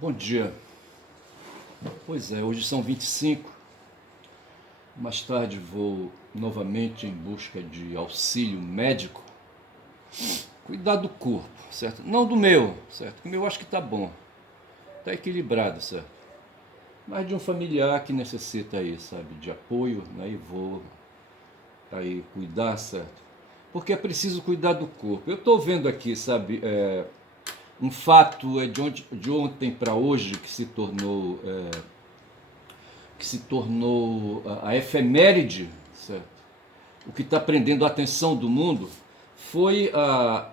Bom dia. Pois é, hoje são 25. Mais tarde vou novamente em busca de auxílio médico. Cuidar do corpo, certo? Não do meu, certo? O meu acho que tá bom. Tá equilibrado, certo? Mas de um familiar que necessita aí, sabe, de apoio, né? E vou aí cuidar, certo? Porque é preciso cuidar do corpo. Eu tô vendo aqui, sabe, um fato de ontem para hoje que se tornou a efeméride, certo? O que está prendendo a atenção do mundo foi a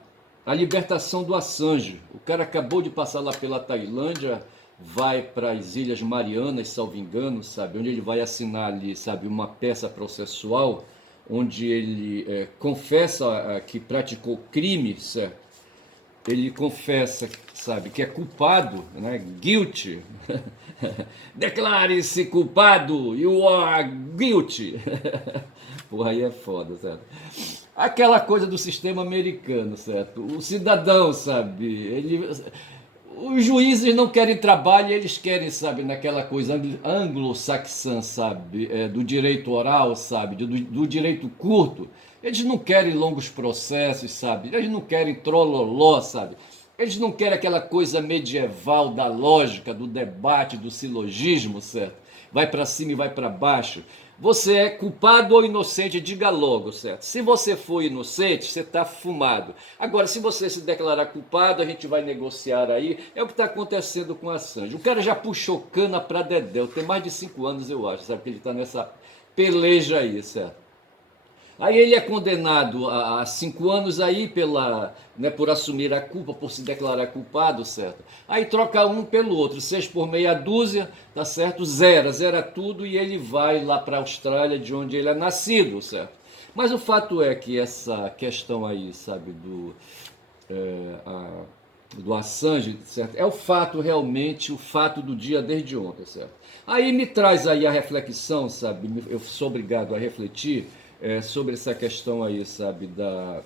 libertação do Assange. O cara acabou de passar lá pela Tailândia, vai para as Ilhas Marianas, salvo engano, sabe, onde ele vai assinar ali, sabe, uma peça processual, onde ele confessa que praticou crime, certo? Ele confessa, sabe, que é culpado, né? Guilty. Declare-se culpado, you are guilty. Porra, aí é foda, certo? Aquela coisa do sistema americano, certo? O cidadão, sabe, os juízes não querem trabalho, eles querem, sabe, naquela coisa anglo-saxã, sabe, do direito oral, sabe, do direito curto. Eles não querem longos processos, sabe, eles não querem trololó, sabe, eles não querem aquela coisa medieval da lógica, do debate, do silogismo, certo? Vai para cima e vai para baixo. Você é culpado ou inocente? Diga logo, certo? Se você for inocente, você está fumado. Agora, se você se declarar culpado, a gente vai negociar aí. É o que está acontecendo com a Assange. O cara já puxou cana para Dedéu. Tem mais de 5 anos, eu acho, sabe? Que ele está nessa peleja aí, certo? Aí ele é condenado a 5 anos aí né, por assumir a culpa, por se declarar culpado, certo? Aí troca um pelo outro, 6 por meia dúzia, tá certo? Zera tudo e ele vai lá para a Austrália, de onde ele é nascido, certo? Mas o fato é que essa questão aí, sabe, do Assange, certo? É o fato realmente, o fato do dia desde ontem, certo? Aí me traz aí a reflexão, sabe? Eu sou obrigado a refletir sobre essa questão aí, sabe, da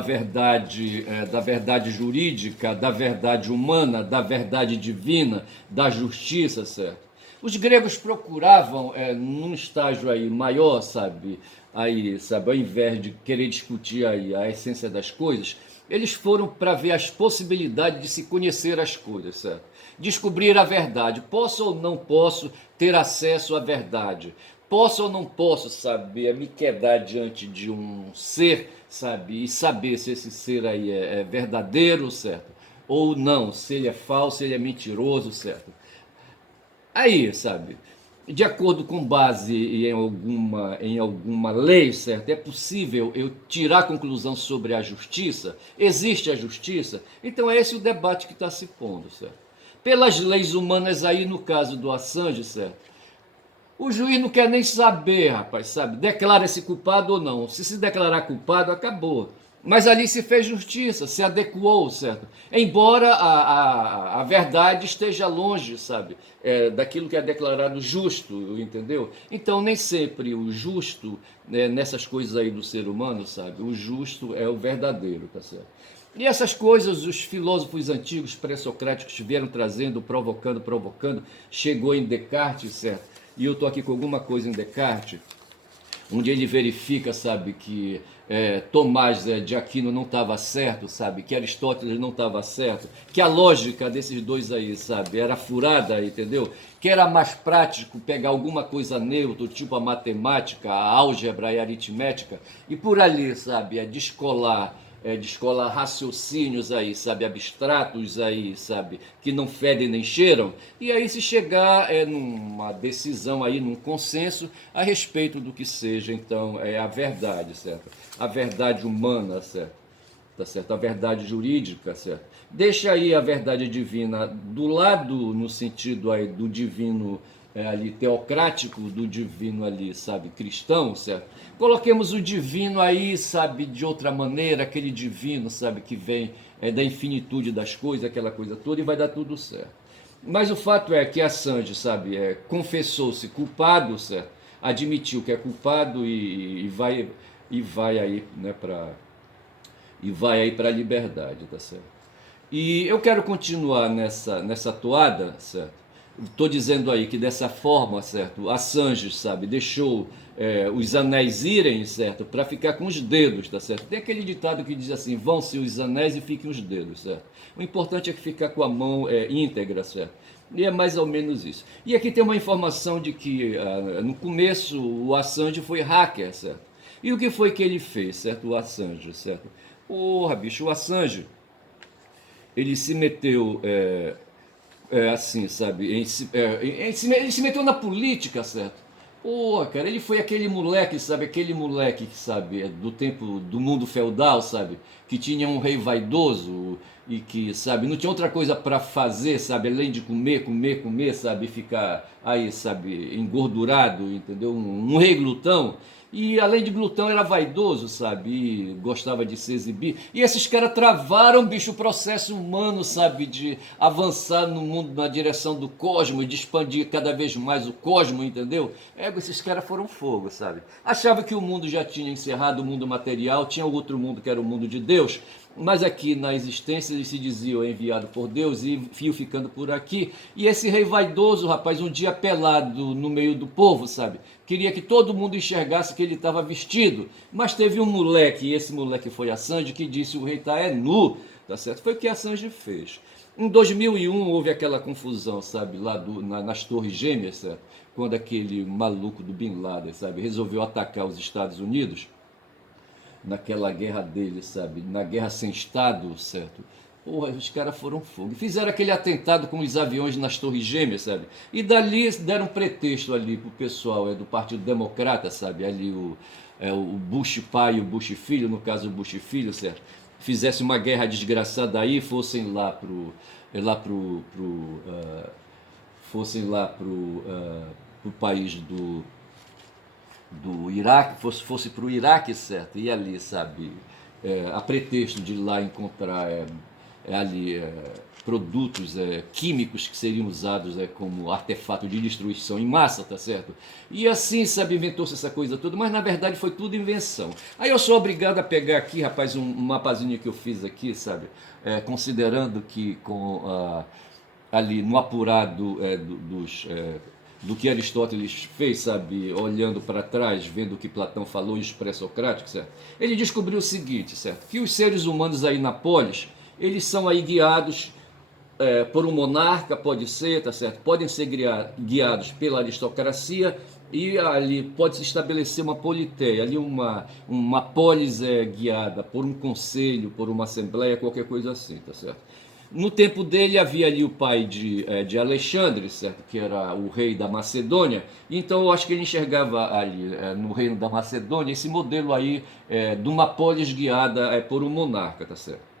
verdade jurídica, da verdade humana, da verdade divina, da justiça, certo? Os gregos procuravam, num estágio aí maior, sabe, ao invés de querer discutir aí a essência das coisas, eles foram para ver as possibilidades de se conhecer as coisas, certo? Descobrir a verdade. Posso ou não posso ter acesso à verdade? Posso ou não posso, sabe, me quedar diante de um ser, sabe, e saber se esse ser aí é verdadeiro, certo? Ou não, se ele é falso, se ele é mentiroso, certo? Aí, sabe, de acordo com base em alguma lei, certo? É possível eu tirar conclusão sobre a justiça? Existe a justiça? Então é esse o debate que está se pondo, certo? Pelas leis humanas aí, no caso do Assange, certo? O juiz não quer nem saber, rapaz, sabe? Declara-se culpado ou não. Se declarar culpado, acabou. Mas ali se fez justiça, se adequou, certo? Embora a verdade esteja longe, sabe? Daquilo que é declarado justo, entendeu? Então, nem sempre o justo, né, nessas coisas aí do ser humano, sabe? O justo é o verdadeiro, tá certo? E essas coisas os filósofos antigos pré-socráticos vieram trazendo, provocando, chegou em Descartes, certo? E eu estou aqui com alguma coisa em Descartes, onde ele verifica, sabe, que Tomás de Aquino não estava certo, sabe, que Aristóteles não estava certo, que a lógica desses dois aí, sabe, era furada, entendeu? Que era mais prático pegar alguma coisa neutra, tipo a matemática, a álgebra e a aritmética, e por ali, sabe, descolar raciocínios aí, sabe, abstratos aí, sabe, que não fedem nem cheiram, e aí se chegar numa decisão aí, num consenso a respeito do que seja, então, a verdade, certo? A verdade humana, certo? Tá certo? A verdade jurídica, certo? Deixa aí a verdade divina do lado, no sentido aí do divino ali teocrático, do divino ali, sabe, cristão, certo? Coloquemos o divino aí, sabe, de outra maneira, aquele divino, sabe, que vem da infinitude das coisas, aquela coisa toda, e vai dar tudo certo. Mas o fato é que Assange, sabe, confessou-se culpado, certo? Admitiu que é culpado e vai aí, né, para a liberdade, tá certo? E eu quero continuar nessa toada, certo? Estou dizendo aí que dessa forma, certo? Assange, sabe, deixou os anéis irem, certo? Para ficar com os dedos, tá certo? Tem aquele ditado que diz assim: vão-se os anéis e fiquem os dedos, certo? O importante é que ficar com a mão íntegra, certo? E é mais ou menos isso. E aqui tem uma informação de que no começo o Assange foi hacker, certo? E o que foi que ele fez, certo? O Assange, certo? Porra, bicho, o Assange, ele se meteu assim, sabe? Ele se meteu na política, certo? Pô, cara, ele foi aquele moleque, sabe? Aquele moleque que, sabe, do tempo do mundo feudal, sabe? Que tinha um rei vaidoso e que, sabe, não tinha outra coisa para fazer, sabe? Além de comer, comer, comer, sabe? Ficar aí, sabe? Engordurado, entendeu? Um rei glutão. E além de glutão era vaidoso, sabe? E gostava de se exibir. E esses caras travaram, bicho, o processo humano, sabe? De avançar no mundo na direção do cosmo e de expandir cada vez mais o cosmo, entendeu? Esses caras foram fogo, sabe? Achava que o mundo já tinha encerrado, o mundo material, tinha outro mundo que era o mundo de Deus. Mas aqui na existência eles se diziam enviado por Deus e fio ficando por aqui. E esse rei vaidoso, rapaz, um dia pelado no meio do povo, sabe? Queria que todo mundo enxergasse que ele estava vestido. Mas teve um moleque, e esse moleque foi Assange, que disse: o rei está nu, tá certo? Foi o que Assange fez. Em 2001 houve aquela confusão, sabe, lá nas Torres Gêmeas, certo? Quando aquele maluco do Bin Laden, sabe, resolveu atacar os Estados Unidos naquela guerra dele, sabe? Na guerra sem Estado, certo? Porra, os caras foram fogo. Fizeram aquele atentado com os aviões nas Torres Gêmeas, sabe? E dali deram um pretexto ali pro pessoal do Partido Democrata, sabe? Ali o Bush pai e o Bush filho, no caso o Bush filho, certo? Fizesse uma guerra desgraçada aí, fossem lá fossem lá pro país do Iraque, fosse para o Iraque, certo? E ali, sabe, a pretexto de lá encontrar ali produtos químicos que seriam usados como artefato de destruição em massa, tá certo? E assim, sabe, inventou-se essa coisa toda, mas na verdade foi tudo invenção. Aí eu sou obrigado a pegar aqui, rapaz, um mapazinho que eu fiz aqui, sabe, considerando que ali no apurado do que Aristóteles fez, sabe, olhando para trás, vendo o que Platão falou em os pré-socráticos, certo? Ele descobriu o seguinte, certo? Que os seres humanos aí na polis, eles são aí guiados por um monarca, pode ser, tá certo? Podem ser guiados pela aristocracia e ali pode se estabelecer uma politeia, ali uma polis guiada por um conselho, por uma assembleia, qualquer coisa assim, tá certo? No tempo dele havia ali o pai de Alexandre, certo? Que era o rei da Macedônia. Então eu acho que ele enxergava ali no reino da Macedônia esse modelo aí de uma polis guiada por um monarca, tá certo?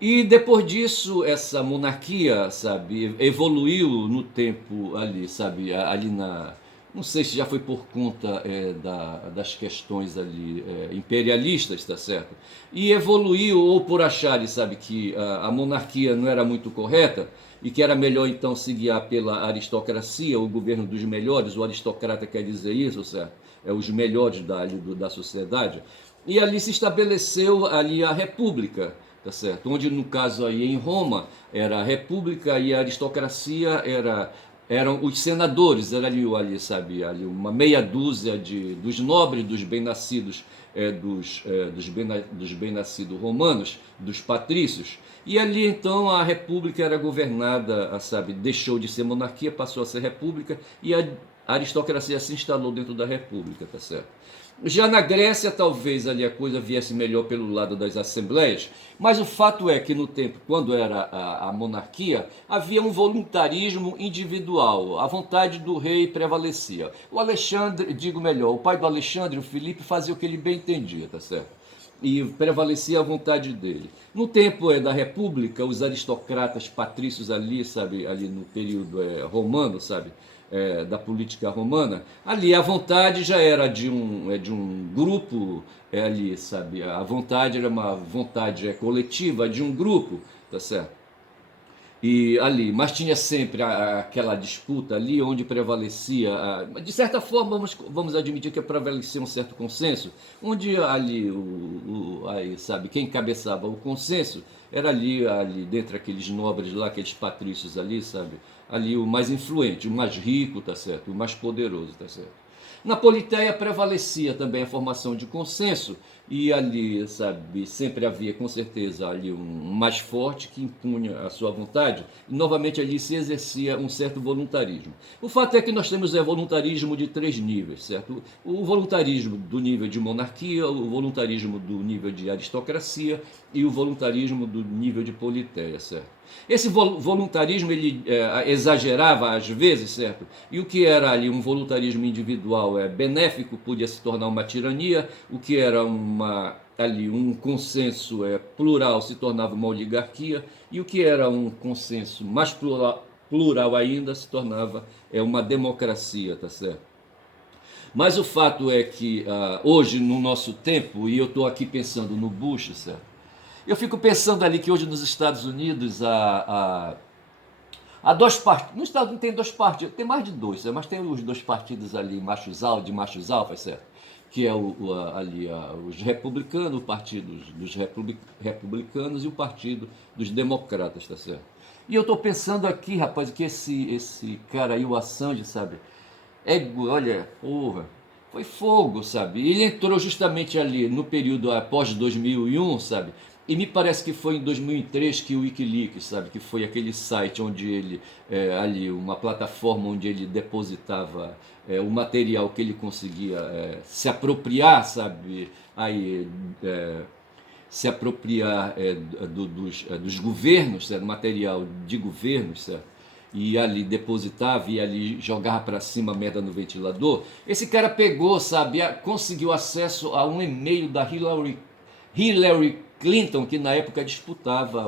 E depois disso, essa monarquia, sabe, evoluiu no tempo ali, sabe, ali não sei se já foi por conta das questões ali imperialistas, tá certo? E evoluiu ou por acharem, sabe, que a monarquia não era muito correta e que era melhor então se guiar pela aristocracia, o governo dos melhores, o aristocrata quer dizer isso, certo? Os melhores da sociedade. E ali se estabeleceu ali a república, tá certo? Onde no caso aí em Roma era a república e a aristocracia eram os senadores, era ali, sabe, ali uma meia dúzia dos nobres, dos bem-nascidos, dos bem-nascidos romanos, dos patrícios. E ali então a república era governada, sabe, deixou de ser monarquia, passou a ser república e a aristocracia se instalou dentro da república, tá certo? Já na Grécia, talvez ali a coisa viesse melhor pelo lado das assembleias, mas o fato é que no tempo, quando era a monarquia, havia um voluntarismo individual, a vontade do rei prevalecia. O Alexandre, digo melhor, o pai do Alexandre, o Filipe, fazia o que ele bem entendia, tá certo? E prevalecia a vontade dele. No tempo da República, os aristocratas patrícios ali, sabe, ali no período romano, sabe, da política romana, ali a vontade já era de um grupo ali, sabe, a vontade era uma vontade coletiva de um grupo, tá certo? E ali, mas tinha sempre aquela disputa ali onde prevalecia, de certa forma vamos admitir que prevalecia um certo consenso, onde ali aí, sabe, quem encabeçava o consenso era ali, dentre aqueles nobres lá, aqueles patrícios ali, sabe? Ali o mais influente, o mais rico, tá certo? O mais poderoso, tá certo? Na Politeia prevalecia também a formação de consenso e ali, sabe, sempre havia com certeza ali um mais forte que impunha a sua vontade e novamente ali se exercia um certo voluntarismo. O fato é que nós temos voluntarismo de três níveis, certo? O voluntarismo do nível de monarquia, o voluntarismo do nível de aristocracia e o voluntarismo do nível de politeia, certo? Esse voluntarismo ele exagerava às vezes, certo? E o que era ali um voluntarismo individual benéfico podia se tornar uma tirania, o que era ali um consenso plural se tornava uma oligarquia, e o que era um consenso mais plural ainda se tornava uma democracia, tá certo? Mas o fato é que hoje, no nosso tempo, e eu estou aqui pensando no Bush, certo? Eu fico pensando ali que hoje nos Estados Unidos há dois partidos. Nos Estados Unidos tem dois partidos, tem mais de dois, mas tem os dois partidos ali, de machos alfa, certo? Que é os republicanos, o partido dos republicanos e o partido dos democratas, tá certo? E eu estou pensando aqui, rapaz, que esse cara aí, o Assange, sabe? Olha, porra, foi fogo, sabe? Ele entrou justamente ali no período após 2001, sabe? E me parece que foi em 2003 que o Wikileaks, sabe? Que foi aquele site onde ele, ali, uma plataforma onde ele depositava o material que ele conseguia se apropriar, sabe? Aí, se apropriar dos governos, certo? Material de governos, certo? E ali depositava e ali jogava para cima a merda no ventilador. Esse cara pegou, sabe, conseguiu acesso a um e-mail da Hillary Clinton, que na época disputava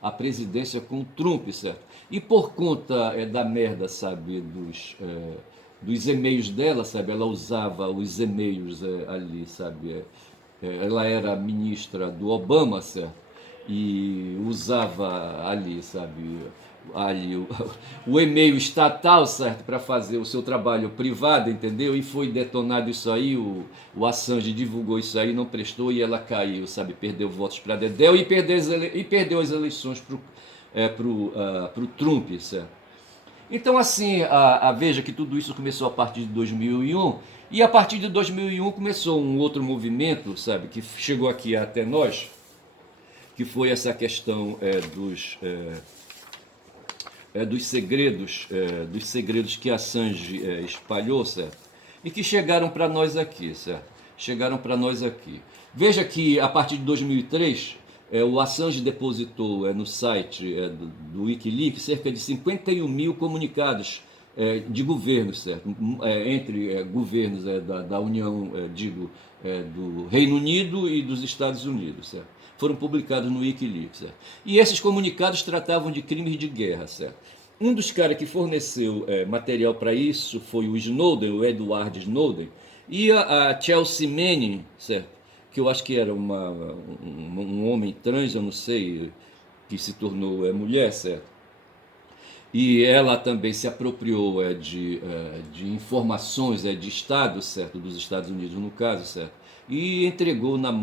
a presidência com o Trump, certo? E por conta da merda, sabe, dos e-mails dela, sabe, ela usava os e-mails ali, sabe, ela era ministra do Obama, certo? E usava ali, sabe, ali o e-mail estatal, certo, para fazer o seu trabalho privado, entendeu? E foi detonado isso aí, o Assange divulgou isso aí, não prestou e ela caiu, sabe, perdeu votos para Dedéu e perdeu as eleições pro Trump, certo? Então, assim, veja que tudo isso começou a partir de 2001, e a partir de 2001 começou um outro movimento, sabe, que chegou aqui até nós, que foi essa questão dos segredos que Assange espalhou, certo? E que chegaram para nós aqui, certo? Chegaram para nós aqui. Veja que a partir de 2003, o Assange depositou no site do Wikileaks cerca de 51 mil comunicados de governos, certo? Entre governos da União, do Reino Unido e dos Estados Unidos, certo? Foram publicados no Wikileaks, certo? E esses comunicados tratavam de crimes de guerra, certo? Um dos caras que forneceu material para isso foi o Snowden, o Edward Snowden, e a Chelsea Manning, certo? Que eu acho que era um homem trans, eu não sei, que se tornou mulher, certo? E ela também se apropriou de informações de Estado, certo? Dos Estados Unidos, no caso, certo? E entregou nas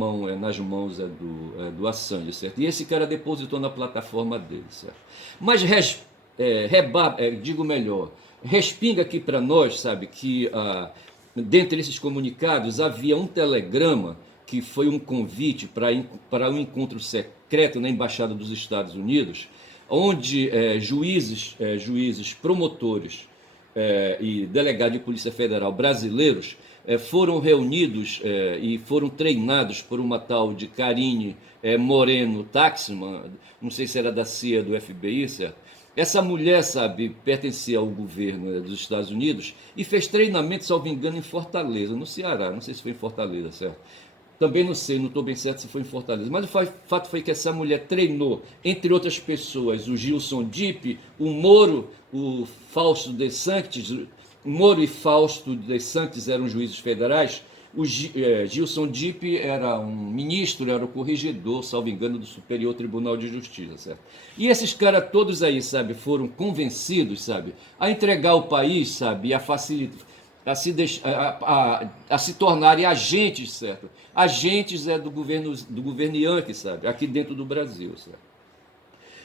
mãos do Assange, certo? E esse cara depositou na plataforma dele, certo? Mas digo melhor, respinga aqui para nós, sabe, que dentre esses comunicados havia um telegrama que foi um convite para um encontro secreto na Embaixada dos Estados Unidos, onde juízes, promotores e delegados de Polícia Federal brasileiros foram reunidos e foram treinados por uma tal de Karine Moreno Taxman, não sei se era da CIA, do FBI, certo? Essa mulher, sabe, pertencia ao governo dos Estados Unidos e fez treinamento, salvo engano, em Fortaleza, no Ceará, não sei se foi em Fortaleza, certo? Também não sei, não estou bem certo se foi em Fortaleza. Mas o fato foi que essa mulher treinou, entre outras pessoas, o Gilson Dipp, o Moro, o Fausto de Sanctis. Moro e Fausto de Sanctis eram juízes federais. O Gilson Dipp era um ministro, era o corregedor, salvo engano, do Superior Tribunal de Justiça, certo? E esses caras todos aí, sabe, foram convencidos, sabe, a entregar o país, sabe, a se tornarem agentes, certo? Agentes do governo Yankee, sabe? Aqui dentro do Brasil, certo?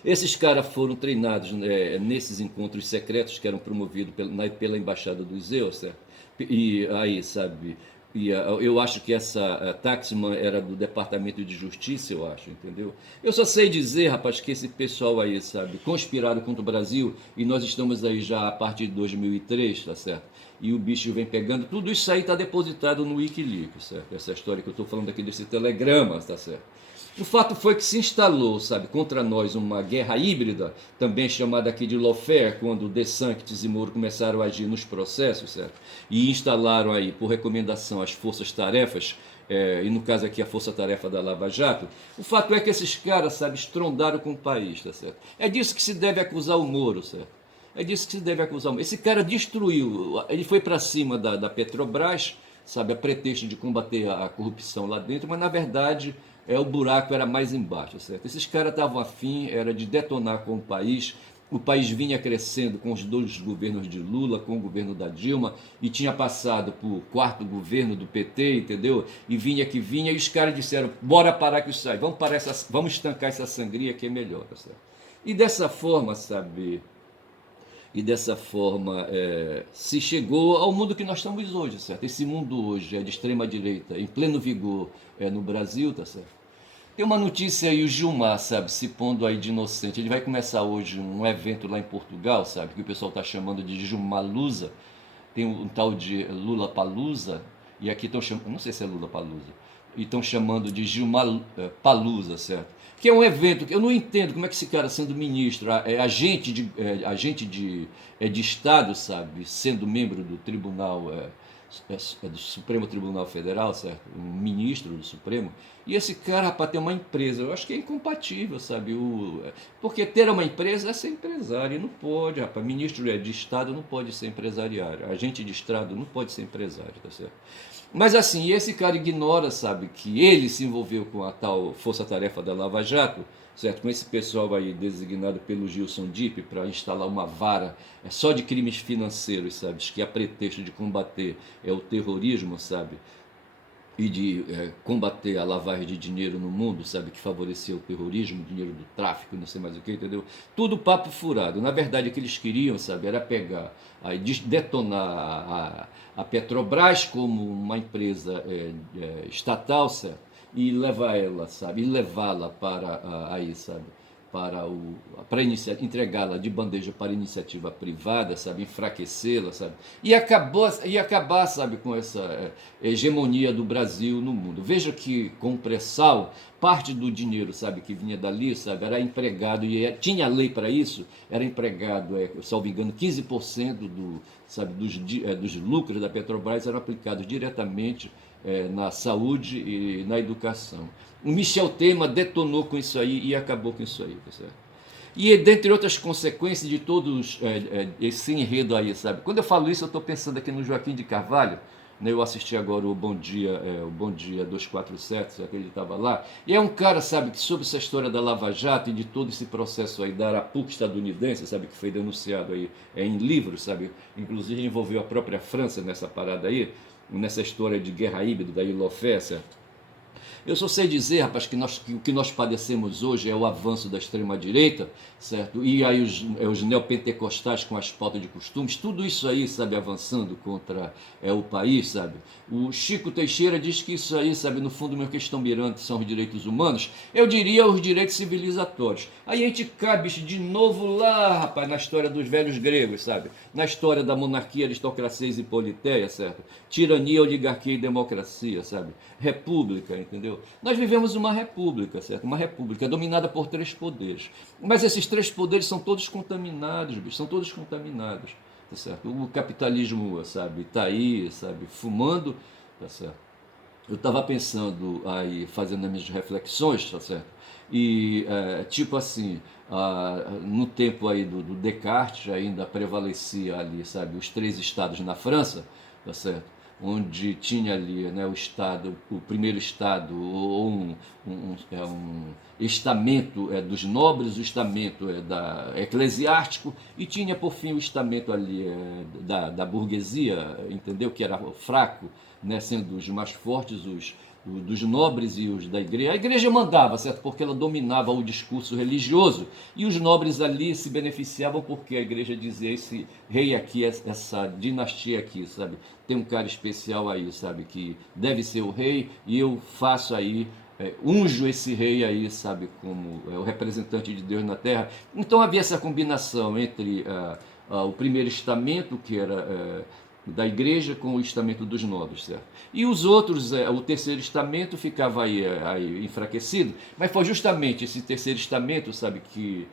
Esses caras foram treinados, né, nesses encontros secretos que eram promovidos pela Embaixada do Zeu, certo? E aí, sabe? Eu acho que essa Taxman era do Departamento de Justiça, eu acho, entendeu? Eu só sei dizer, rapaz, que esse pessoal aí, sabe, conspiraram contra o Brasil e nós estamos aí já a partir de 2003, tá certo? E o bicho vem pegando, tudo isso aí está depositado no Wikileaks, certo? Essa história que eu estou falando aqui desse telegrama, tá certo? O fato foi que se instalou, sabe, contra nós uma guerra híbrida, também chamada aqui de lawfare, quando De Sanctis e Moro começaram a agir nos processos, certo? E instalaram aí, por recomendação, as forças-tarefas, e no caso aqui a força-tarefa da Lava Jato. O fato é que esses caras, sabe, estrondaram com o país, tá certo? É disso que se deve acusar o Moro, certo? É disso que se deve acusar o Moro. Esse cara destruiu, ele foi para cima da Petrobras, sabe, a pretexto de combater a corrupção lá dentro, mas na verdade o buraco era mais embaixo, certo? Esses caras estavam afim, era de detonar com o país vinha crescendo com os dois governos de Lula, com o governo da Dilma, e tinha passado por quarto governo do PT, entendeu? E vinha que vinha, e os caras disseram, bora parar com isso aí, vamos estancar essa sangria que é melhor, tá certo? E dessa forma, sabe, se chegou ao mundo que nós estamos hoje, certo? Esse mundo hoje é de extrema direita, em pleno vigor no Brasil, tá certo? Tem uma notícia aí, o Gilmar, sabe, se pondo aí de inocente. Ele vai começar hoje um evento lá em Portugal, sabe, que o pessoal está chamando de Gilmalusa. Tem um tal de Lula Palusa, e aqui estão chamando, não sei se é Lula Palusa, e estão chamando de Gilmar Palusa, certo? Que é um evento que eu não entendo como é que esse cara, sendo ministro, agente de Estado, sabe, sendo membro do Tribunal, do Supremo Tribunal Federal, certo? Um ministro do Supremo. E esse cara, rapaz, tem uma empresa. Eu acho que é incompatível, sabe? Porque ter uma empresa é ser empresário. E não pode, rapaz. Ministro de Estado não pode ser empresariário. Agente de Estado não pode ser empresário, tá certo? Mas assim, esse cara ignora, sabe, que ele se envolveu com a tal força-tarefa da Lava Jato, certo? Com esse pessoal aí designado pelo Gilson Dipp para instalar uma vara só de crimes financeiros, sabe? Que a pretexto de combater o terrorismo, sabe? E de combater a lavagem de dinheiro no mundo, sabe, que favorecia o terrorismo, dinheiro do tráfico, não sei mais o que, entendeu? Tudo papo furado. Na verdade, o que eles queriam, sabe, era pegar, aí, detonar a Petrobras como uma empresa estatal, certo? E levar ela, sabe, e levá-la para aí, sabe, para entregá-la de bandeja para iniciativa privada, sabe, enfraquecê-la, sabe, e acabar, sabe, com essa hegemonia do Brasil no mundo. Veja que com o pré-sal, parte do dinheiro, sabe, que vinha dali, sabe, era empregado e tinha lei para isso, era empregado, salvo engano, 15% dos lucros da Petrobras eram aplicados diretamente na saúde e na educação. O Michel Temer detonou com isso aí e acabou com isso aí, tá certo? E dentre outras consequências de todos esse enredo aí, sabe? Quando eu falo isso, eu estou pensando aqui no Joaquim de Carvalho, né? Eu assisti agora o Bom Dia 247, sabe? Ele estava lá. E é um cara, sabe, que sobre essa história da Lava Jato e de todo esse processo aí da Arapuca estadunidense, sabe, que foi denunciado aí em livros, sabe? Inclusive envolveu a própria França nessa parada aí, nessa história de guerra híbrida da Ilofé, certo? Eu só sei dizer, rapaz, que o que nós padecemos hoje é o avanço da extrema-direita, certo? E aí os neopentecostais com as pautas de costumes, tudo isso aí, sabe, avançando contra o país, sabe? O Chico Teixeira diz que isso aí, sabe, no fundo, meu que estão mirando são os direitos humanos, eu diria os direitos civilizatórios. Aí a gente cai, bicho, de novo lá, rapaz, na história dos velhos gregos, sabe? Na história da monarquia, aristocracia e politeia, certo? Tirania, oligarquia e democracia, sabe? República, entendeu? Nós vivemos uma república, certo? Uma república dominada por três poderes. Mas esses três poderes são todos contaminados, bicho, são todos contaminados, tá certo? O capitalismo, sabe, está aí, sabe, fumando, tá certo? Eu estava pensando aí, fazendo as minhas reflexões, tá certo? E tipo assim, no tempo aí do Descartes ainda prevalecia ali, sabe, os três estados na França, tá certo? onde tinha ali, né, o Estado, o primeiro Estado, ou um estamento dos nobres, o estamento eclesiástico, e tinha por fim o estamento ali da burguesia, entendeu? Que era fraco, né, sendo os mais fortes dos nobres e os da igreja. A igreja mandava, certo? Porque ela dominava o discurso religioso, e os nobres ali se beneficiavam porque a igreja dizia: esse rei aqui, essa dinastia aqui, sabe? Tem um cara especial aí, sabe? Que deve ser o rei, e eu faço aí, unjo esse rei aí, sabe? Como o representante de Deus na terra. Então havia essa combinação entre o primeiro estamento, que era da igreja, com o estamento dos nobres, certo? E os outros, o terceiro estamento ficava aí enfraquecido, mas foi justamente esse terceiro estamento, sabe, que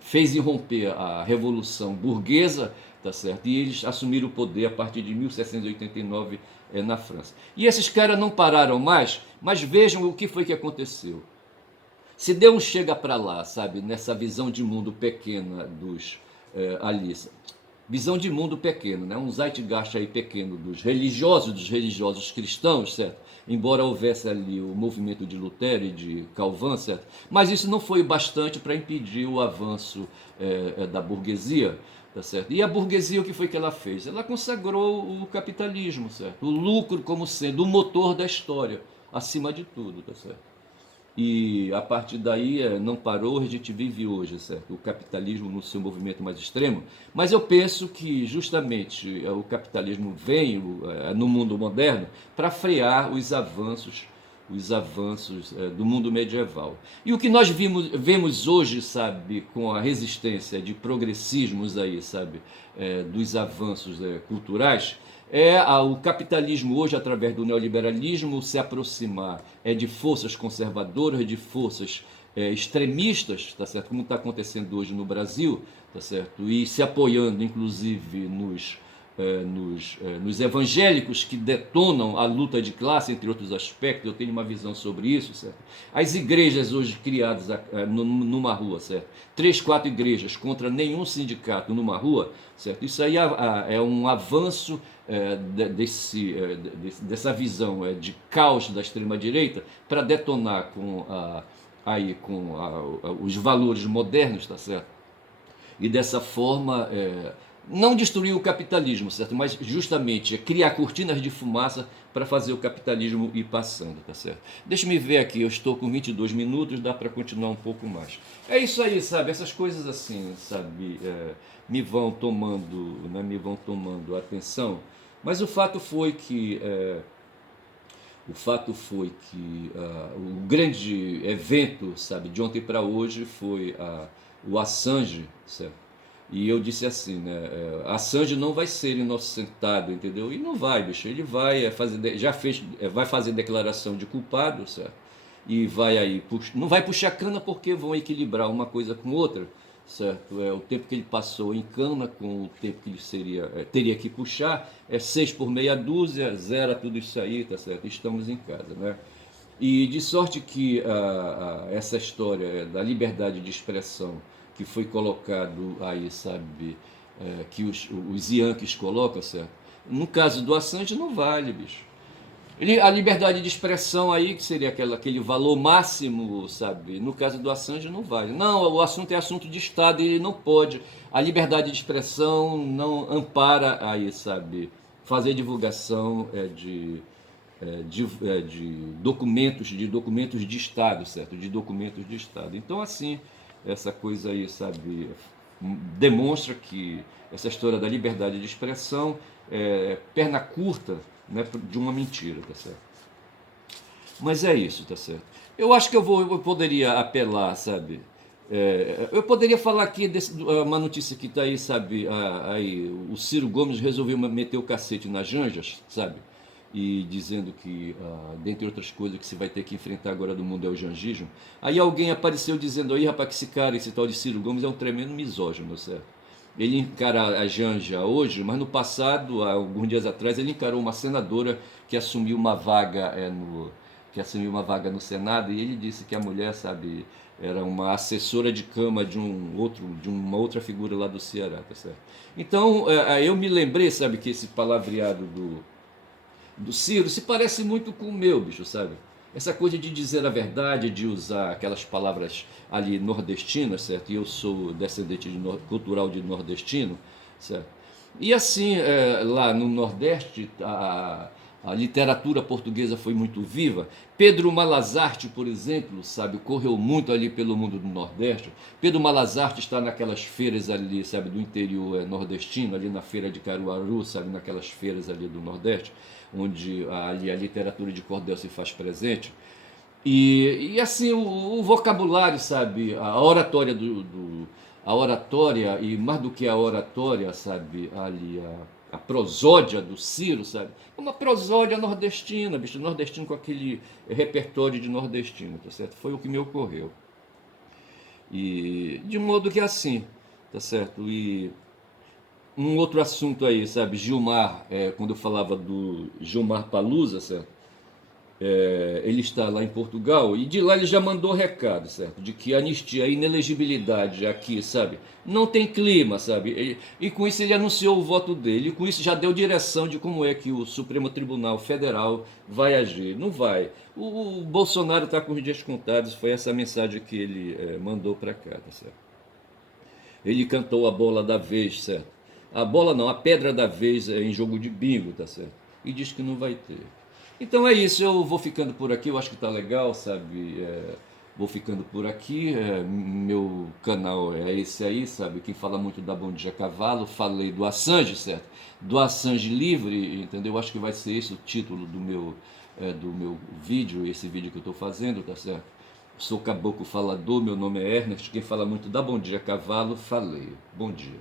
fez irromper a revolução burguesa, tá certo? E eles assumiram o poder a partir de 1789 na França. E esses caras não pararam mais, mas vejam o que foi que aconteceu. Se Deus chega para lá, sabe, nessa visão de mundo pequena dos ali, visão de mundo pequeno, né? Um zeitgeist aí pequeno dos religiosos cristãos, certo? Embora houvesse ali o movimento de Lutero e de Calvin, certo? Mas isso não foi bastante para impedir o avanço da burguesia, tá certo? E a burguesia, o que foi que ela fez? Ela consagrou o capitalismo, certo? O lucro como sendo o motor da história, acima de tudo, tá certo? E a partir daí não parou, a gente vive hoje, certo? O capitalismo no seu movimento mais extremo, mas eu penso que justamente o capitalismo vem no mundo moderno para frear os avanços do mundo medieval. E o que nós vemos hoje, sabe, com a resistência de progressismos aí, sabe, dos avanços culturais, o capitalismo hoje, através do neoliberalismo, se aproximar de forças conservadoras, de forças extremistas, tá certo? Como está acontecendo hoje no Brasil, tá certo? E se apoiando, inclusive, nos evangélicos que detonam a luta de classe, entre outros aspectos. Eu tenho uma visão sobre isso, certo? As igrejas hoje criadas numa rua, certo? 3, 4 igrejas contra nenhum sindicato numa rua, certo? Isso aí é um avanço dessa visão de caos da extrema-direita para detonar os valores modernos, tá certo? E dessa forma não destruir o capitalismo, certo? Mas justamente criar cortinas de fumaça para fazer o capitalismo ir passando, tá certo? Deixa-me ver aqui, eu estou com 22 minutos, dá para continuar um pouco mais. É isso aí, sabe? Essas coisas assim, sabe, me vão tomando atenção, mas o fato foi que o grande evento, sabe, de ontem para hoje foi o Assange, certo? E eu disse assim, né? Assange não vai ser inocentado, entendeu? E não vai, bicho. Ele vai vai fazer declaração de culpado, certo? E vai aí, não vai puxar cana porque vão equilibrar uma coisa com outra, certo? O tempo que ele passou em cana com o tempo que ele teria que puxar, 6 por meia dúzia, zera tudo isso aí, tá certo? Estamos em casa, né? E de sorte que essa história da liberdade de expressão que foi colocado aí, sabe, que os Yankees colocam, certo? No caso do Assange não vale, bicho. A liberdade de expressão aí, que seria aquele valor máximo, sabe? No caso do Assange não vale. Não, o assunto é assunto de Estado e ele não pode. A liberdade de expressão não ampara aí, sabe? Fazer divulgação de documentos de Estado, certo? De documentos de Estado. Então, assim, essa coisa aí, sabe, demonstra que essa história da liberdade de expressão é perna curta, né, de uma mentira, tá certo? Mas é isso, tá certo? Eu acho que eu poderia apelar, sabe? Eu poderia falar aqui uma notícia que está aí, sabe? Aí, o Ciro Gomes resolveu meter o cacete nas Janjas, sabe? E dizendo que, dentre outras coisas que se vai ter que enfrentar agora do mundo é o janjismo. Aí alguém apareceu dizendo aí, rapaz, que esse tal de Ciro Gomes é um tremendo misógino, certo? Ele encara a Janja hoje, mas no passado, há alguns dias atrás, ele encarou uma senadora que assumiu uma vaga que assumiu uma vaga no Senado, e ele disse que a mulher, sabe, era uma assessora de cama de uma outra figura lá do Ceará, tá certo? Então, eu me lembrei, sabe, que esse palavreado do Ciro se parece muito com o meu, bicho, sabe? Essa coisa de dizer a verdade, de usar aquelas palavras ali nordestinas, certo? E eu sou descendente cultural de nordestino, certo? E assim, lá no Nordeste, a literatura portuguesa foi muito viva. Pedro Malazarte, por exemplo, sabe, correu muito ali pelo mundo do Nordeste. Pedro Malazarte está naquelas feiras ali, sabe, do interior nordestino, ali na feira de Caruaru, sabe, naquelas feiras ali do Nordeste, onde ali a literatura de cordel se faz presente. E assim, o vocabulário, sabe, a oratória a oratória, e mais do que a oratória, sabe, ali a prosódia do Ciro, sabe, é uma prosódia nordestina, bicho, nordestino com aquele repertório de nordestino, tá certo? Foi o que me ocorreu. E de modo que assim, tá certo? E um outro assunto aí, sabe, Gilmar, quando eu falava do Gilmar Palusa, certo? Ele está lá em Portugal e de lá ele já mandou recado, certo? De que a anistia, a inelegibilidade aqui, sabe? Não tem clima, sabe? E com isso ele anunciou o voto dele, e com isso já deu direção de como é que o Supremo Tribunal Federal vai agir. Não vai. O Bolsonaro está com os dias contados, foi essa mensagem que ele mandou para cá, tá certo? Ele cantou a bola da vez, certo? A bola não, a pedra da vez em jogo de bingo, tá certo? E diz que não vai ter. Então é isso, eu vou ficando por aqui, eu acho que tá legal, sabe? Vou ficando por aqui, meu canal é esse aí, sabe? Quem fala muito da Bom Dia Cavalo, falei do Assange, certo? Do Assange livre, entendeu? Eu acho que vai ser esse o título do meu vídeo, esse vídeo que eu estou fazendo, tá certo? Sou caboclo falador, meu nome é Ernest, quem fala muito da Bom Dia Cavalo, falei. Bom dia.